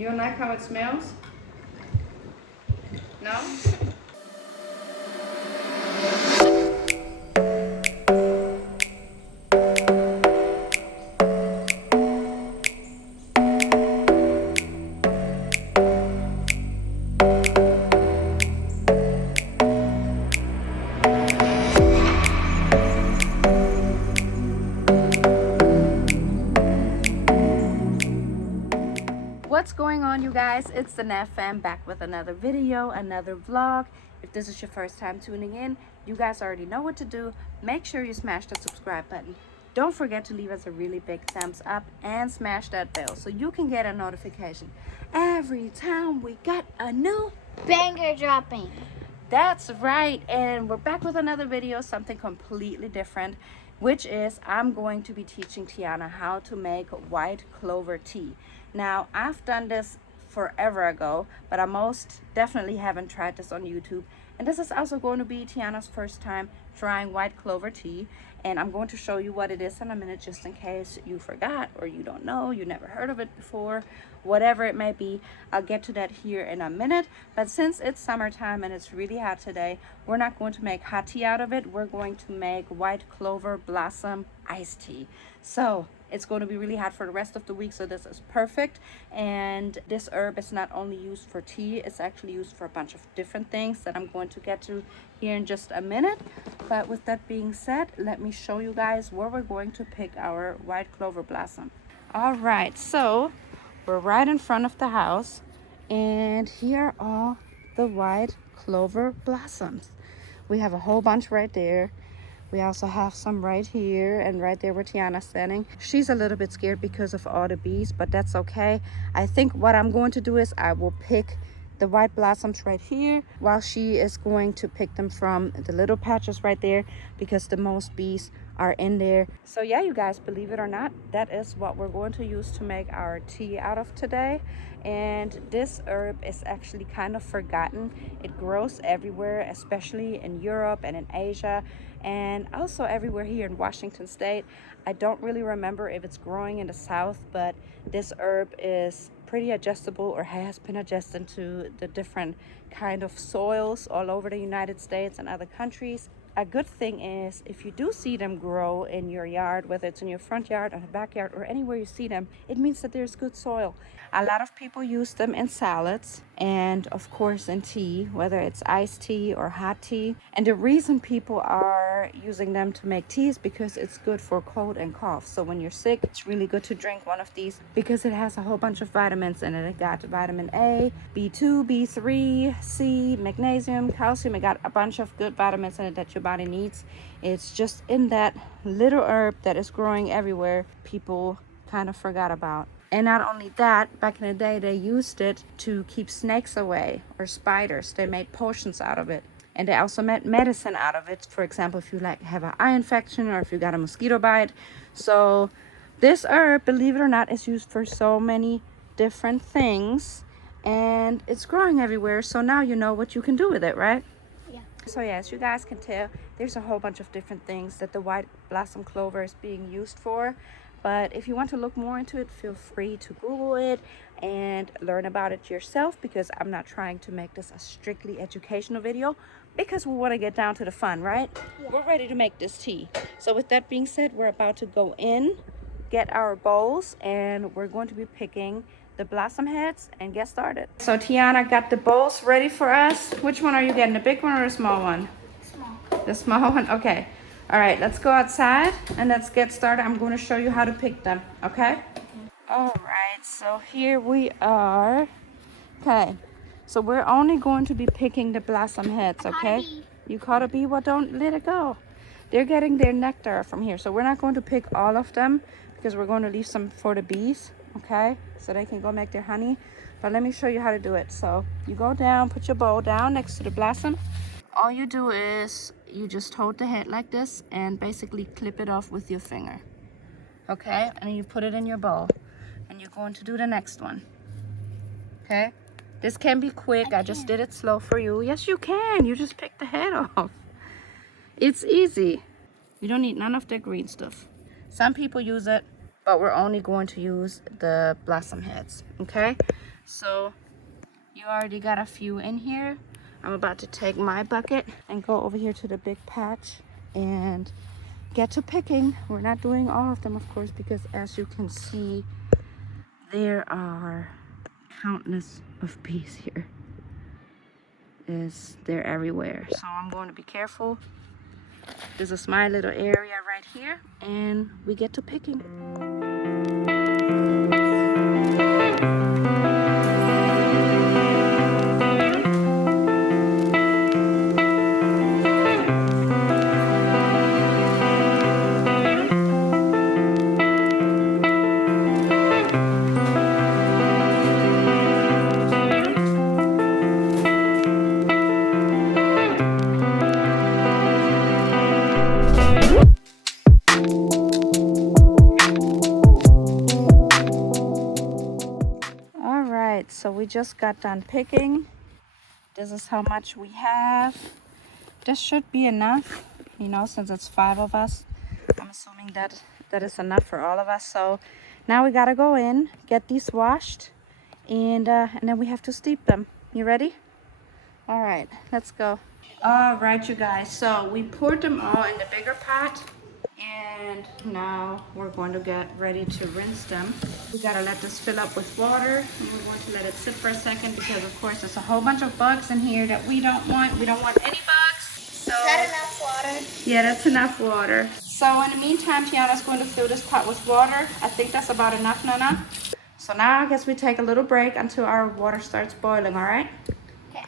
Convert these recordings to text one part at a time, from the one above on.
You don't like how it smells? No? What's going on, you guys? It's the Nat Fam back with another video, another vlog. If this is your first time tuning in, you guys already know what to do. Make sure you smash the subscribe button. Don't forget to leave us a really big thumbs up and smash that bell so you can get a notification every time we got a new banger dropping. That's right, and we're back with another video, something completely different, which is I'm going to be teaching Tiana how to make white clover tea. Now, I've done this forever ago, but I most definitely haven't tried this on YouTube. And this is also going to be Tiana's first time trying white clover tea. And I'm going to show you what it is in a minute, just in case you forgot or you don't know, you never heard of it before, whatever it may be. I'll get to that here in a minute. But since it's summertime and it's really hot today, we're not going to make hot tea out of it. We're going to make white clover blossom iced tea. So it's going to be really hot for the rest of the week, so this is perfect. And this herb is not only used for tea, it's actually used for a bunch of different things that I'm going to get to here in just a minute. But with that being said, let me show you guys where we're going to pick our white clover blossom. All right, so we're right in front of the house, and here are all the white clover blossoms. We have a whole bunch right there. We also have some right here and right there where Tiana's standing. She's a little bit scared because of all the bees, but that's okay. I think what I'm going to do is I will pick the white blossoms right here while she is going to pick them from the little patches right there, because the most bees are in there. So yeah, you guys, believe it or not, that is what we're going to use to make our tea out of today. And this herb is actually kind of forgotten. It grows everywhere, especially in Europe and in Asia, and also everywhere here in Washington State. I don't really remember if it's growing in the South, but this herb is pretty adjustable, or has been adjusted to the different kind of soils all over the United States and other countries. A good thing is, if you do see them grow in your yard, whether it's in your front yard or the backyard or anywhere you see them, it means that there's good soil. A lot of people use them in salads and of course in tea, whether it's iced tea or hot tea. And the reason people are using them to make tea is because it's good for cold and cough. So when you're sick, it's really good to drink one of these because it has a whole bunch of vitamins in it. It got vitamin A, B2, B3, C, magnesium, calcium. It got a bunch of good vitamins in it that your body needs. It's just in that little herb that is growing everywhere, people kind of forgot about. And not only that, back in the day, they used it to keep snakes away or spiders. They made potions out of it. And they also made medicine out of it. For example, if you like have an eye infection or if you got a mosquito bite. So this herb, believe it or not, is used for so many different things. And it's growing everywhere. So now you know what you can do with it, right? Yeah. So yeah, as you guys can tell, there's a whole bunch of different things that the white blossom clover is being used for. But if you want to look more into it, feel free to Google it and learn about it yourself, because I'm not trying to make this a strictly educational video, because we want to get down to the fun, right? Yeah. We're ready to make this tea. So with that being said, we're about to go in, get our bowls, and we're going to be picking the blossom heads and get started. So Tiana got the bowls ready for us. Which one are you getting, the big one or the small one? Small. The small one? Okay. All right, let's go outside and let's get started. I'm going to show you how to pick them, okay? All right, so here we are. Okay, so we're only going to be picking the blossom heads, okay? You caught a bee? Well, don't let it go. They're getting their nectar from here. So we're not going to pick all of them because we're going to leave some for the bees, okay? So they can go make their honey. But let me show you how to do it. So you go down, put your bowl down next to the blossom. All you do is you just hold the head like this and basically clip it off with your finger, okay? And you put it in your bowl and you're going to do the next one, okay? This can be quick. I just did it slow for you. Yes, you can. You just pick the head off. It's easy. You don't need none of the green stuff. Some people use it, but we're only going to use the blossom heads, okay? So you already got a few in here. I'm about to take my bucket and go over here to the big patch and get to picking. We're not doing all of them, of course, because as you can see, there are countless of bees here. They're everywhere. So I'm going to be careful. This is my little area right here, and we get to picking. All right, so we just got done picking. This is how much we have. This should be enough, you know, since it's 5 of us. I'm assuming that is enough for all of us. So now we gotta go in, get these washed, and then we have to steep them. You ready? All right, let's go. All right, you guys, so we poured them all in the bigger pot, and now we're going to get ready to rinse them. We gotta let this fill up with water, and we're going to let it sit for a second because of course there's a whole bunch of bugs in here that we don't want. We don't want any bugs. So, Is that enough water? yeah, that's enough water. So in the meantime, Tiana's going to fill this pot with water. I think that's about enough, Nana. So now I guess we take a little break until our water starts boiling, all right? Okay.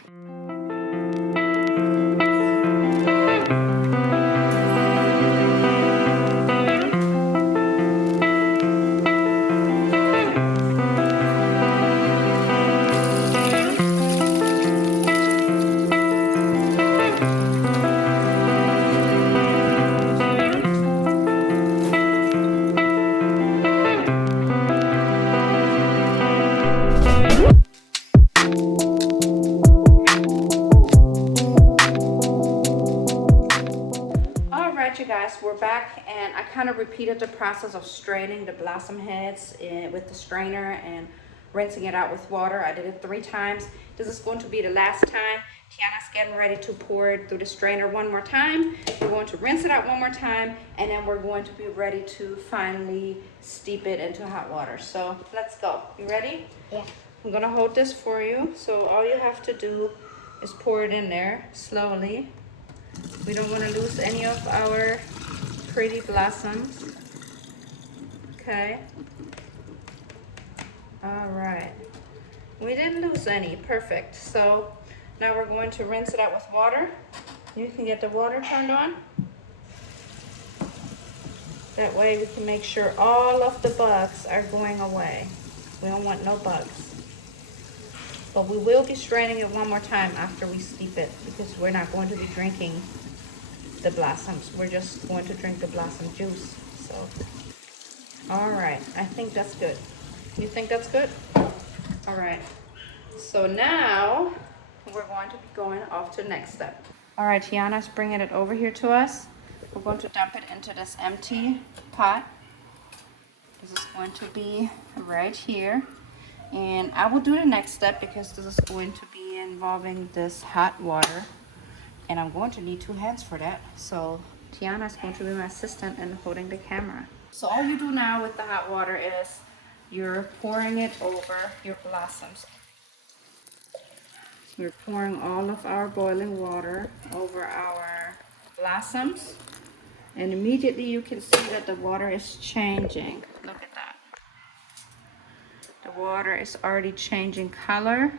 You guys, we're back, and I kind of repeated the process of straining the blossom heads with the strainer and rinsing it out with water. I did it 3 times. This is going to be the last time. Tiana's getting ready to pour it through the strainer one more time. We're going to rinse it out one more time, and then we're going to be ready to finally steep it into hot water. So let's go. You ready? Yeah. I'm gonna hold this for you. So all you have to do is pour it in there slowly. We don't want to lose any of our pretty blossoms. Okay. All right. We didn't lose any. Perfect. So now we're going to rinse it out with water. You can get the water turned on. That way we can make sure all of the bugs are going away. We don't want no bugs. But we will be straining it one more time after we steep it because we're not going to be drinking the blossoms. We're just going to drink the blossom juice. So, all right, I think that's good. You think that's good? All right, so now we're going to be going off to the next step. All right, Tiana's bringing it over here to us. We're going to dump it into this empty pot. This is going to be right here. And I will do the next step because this is going to be involving this hot water. And I'm going to need 2 hands for that. So Tiana is going to be my assistant and holding the camera. So all you do now with the hot water is you're pouring it over your blossoms. We're pouring all of our boiling water over our blossoms. And immediately you can see that the water is changing. Look at that. The water is already changing color.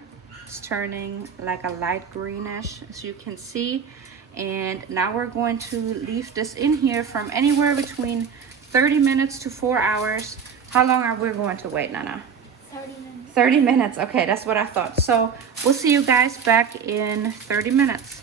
It's turning like a light greenish, as you can see. And now we're going to leave this in here from anywhere between 30 minutes to 4 hours. How long are we going to wait, Nana? 30 minutes. 30 minutes. Okay, that's what I thought. So we'll see you guys back in 30 minutes.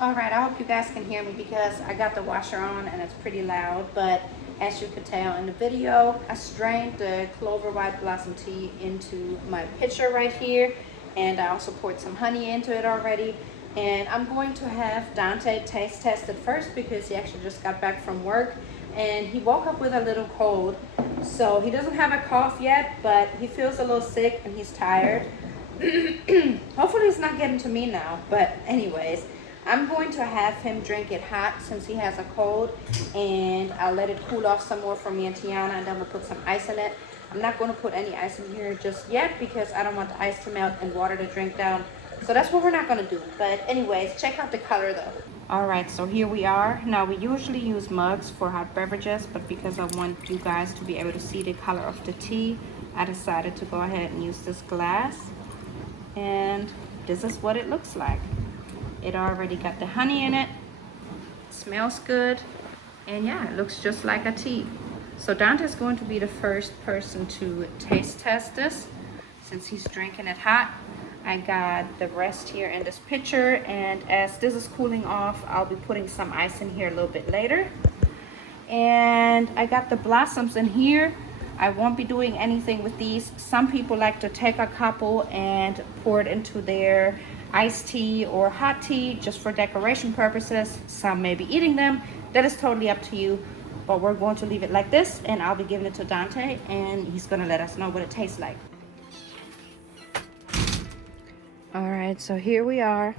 All right, I hope you guys can hear me because I got the washer on and it's pretty loud, but as you could tell in the video, I strained the Clover White Blossom tea into my pitcher right here, and I also poured some honey into it already. And I'm going to have Dante taste test it first because he actually just got back from work and he woke up with a little cold. So he doesn't have a cough yet, but he feels a little sick and he's tired. Hopefully he's not getting to me now, but anyways, I'm going to have him drink it hot since he has a cold, and I'll let it cool off some more for me and Tiana, and then we'll put some ice in it. I'm not going to put any ice in here just yet because I don't want the ice to melt and water to drink down. So that's what we're not going to do. But anyways, check out the color though. Alright, so here we are. Now we usually use mugs for hot beverages, but because I want you guys to be able to see the color of the tea, I decided to go ahead and use this glass. And this is what it looks like. It already got the honey in it. Smells good. And yeah, it looks just like a tea. So Dante's going to be the first person to taste test this since he's drinking it hot. I got the rest here in this pitcher, and as this is cooling off, I'll be putting some ice in here a little bit later. And I got the blossoms in here. I won't be doing anything with these. Some people like to take a couple and pour it into their iced tea or hot tea just for decoration purposes. Some may be eating them. That is totally up to you. But we're going to leave it like this, and I'll be giving it to Dante, and he's gonna let us know what it tastes like. All right, so here we are.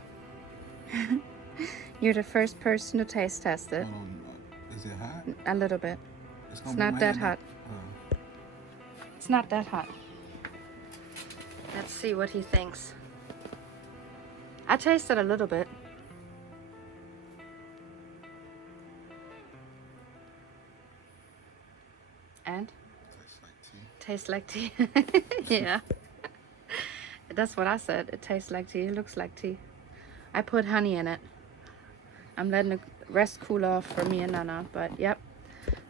You're the first person to taste test it. Is it hot? A little bit. It's not that hot. It's not that hot. Let's see what he thinks. I tasted a little bit. And? Tastes like tea. Yeah. That's what I said. It tastes like tea. It looks like tea. I put honey in it. I'm letting the rest cool off for me and Nana. But yep.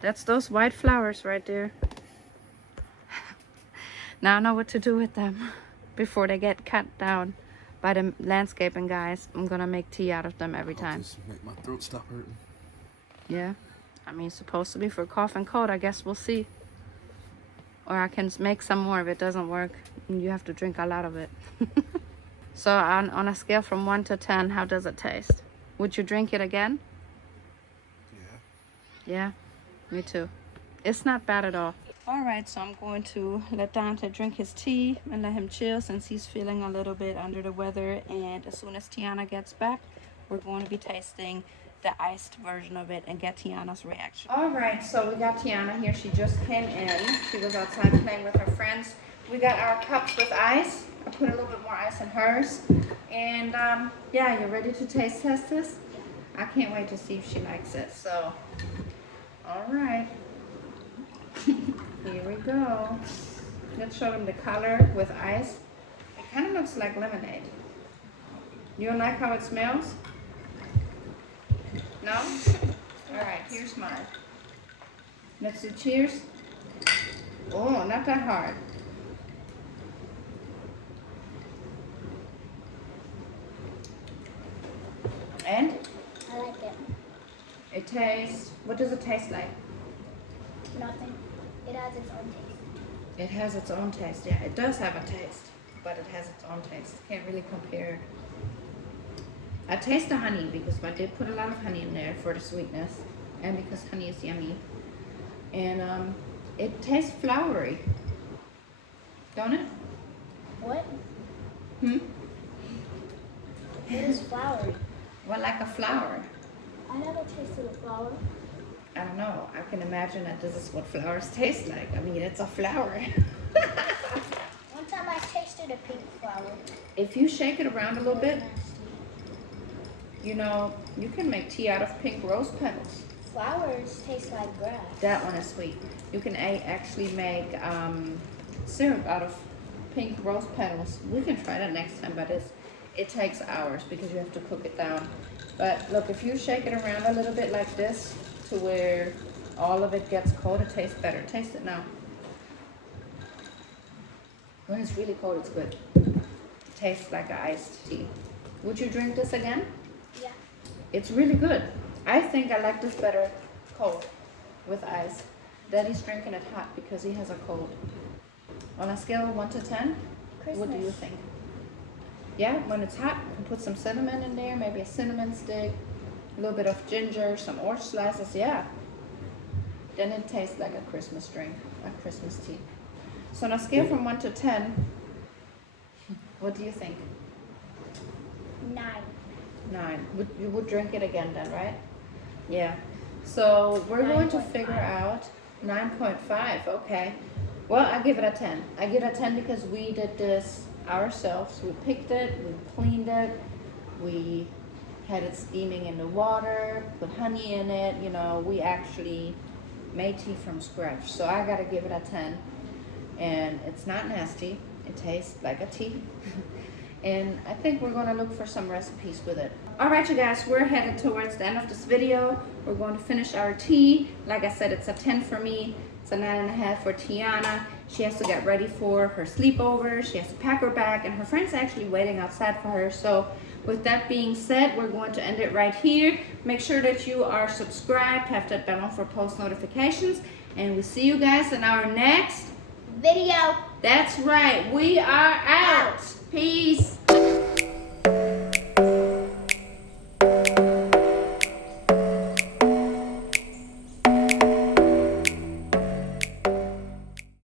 That's those white flowers right there. Now I know what to do with them before they get cut down by the landscaping guys. I'm gonna make tea out of them every time. Just make my throat stop hurting. Yeah, I mean, it's supposed to be for cough and cold. I guess we'll see. Or I can make some more if it doesn't work. You have to drink a lot of it. So on a scale from 1 to 10, how does it taste? Would you drink it again? Yeah. Yeah, me too. It's not bad at all. All right, so I'm going to let Dante drink his tea and let him chill since he's feeling a little bit under the weather. And as soon as Tiana gets back, we're going to be tasting the iced version of it and get Tiana's reaction. All right, so we got Tiana here. She just came in. She was outside playing with her friends. We got our cups with ice. I put a little bit more ice in hers. And yeah, you ready to taste test this? I can't wait to see if she likes it. So, all right. Here we go. Let's show them the color with ice. It kind of looks like lemonade. You don't like how it smells? No? Alright, here's mine. Let's do cheers. Oh, not that hard. And? I like it. It tastes, what does it taste like? Nothing. It has its own taste. It has its own taste, yeah. It does have a taste, but it has its own taste. Can't really compare. I taste the honey because I did put a lot of honey in there for the sweetness, and because honey is yummy. And it tastes flowery, don't it? What? Hmm? It is flowery. Well, like a flower. I never tasted a flower. I don't know. I can imagine that this is what flowers taste like. I mean, it's a flower. One time I tasted a pink flower. If you shake it around a little bit, you know, you can make tea out of pink rose petals. Flowers taste like grass. That one is sweet. You can actually make syrup out of pink rose petals. We can try that next time, but it takes hours because you have to cook it down. But look, if you shake it around a little bit like this to where all of it gets cold, it tastes better. Taste it now. When it's really cold, it's good. It tastes like an iced tea. Would you drink this again? Yeah. It's really good. I think I like this better cold with ice. Daddy's drinking it hot because he has a cold. On a scale of 1 to 10, what do you think? Yeah, when it's hot, you can put some cinnamon in there, maybe a cinnamon stick, a little bit of ginger, some orange slices, yeah. Then it tastes like a Christmas drink, a Christmas tea. So on a scale from 1 to 10, what do you think? 9. 9. You would drink it again then, right? Yeah. So we're going to 9.5. figure out 9.5. Okay. Well, I give it a 10. I give it a 10 because we did this ourselves. We picked it, we cleaned it, we had it steaming in the water, put honey in it. You know, we actually made tea from scratch. So I gotta give it a 10. And it's not nasty. It tastes like a tea. And I think we're gonna look for some recipes with it. All right, you guys, we're headed towards the end of this video. We're going to finish our tea. Like I said, it's a 10 for me. It's a 9.5 for Tiana. She has to get ready for her sleepover. She has to pack her bag, and her friend's actually waiting outside for her. So with that being said, we're going to end it right here. Make sure that you are subscribed, have that bell on for post notifications, and we'll see you guys in our next Video. That's right. We are out. Peace.